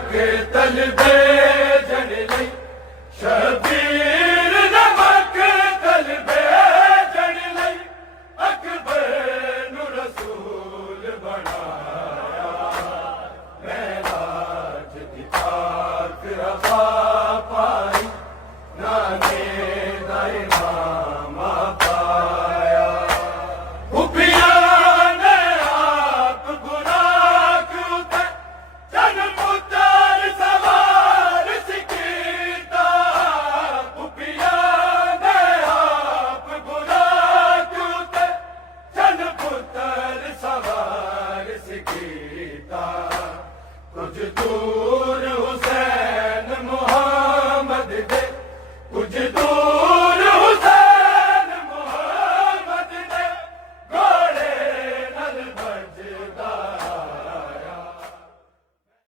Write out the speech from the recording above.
मकतल भेजण लई शबीर दा मकतल भेजण लई अकबर नू रसूल बनाया। महराज दी पाक रवा पाई नाने दा इमाम पाया। खुफिया ने आप बुराक उते जन पुत्र सवार सिकीता। खुफिया ने आप बुराक उते जन पुत्र सवार सिकीता। कुछ तू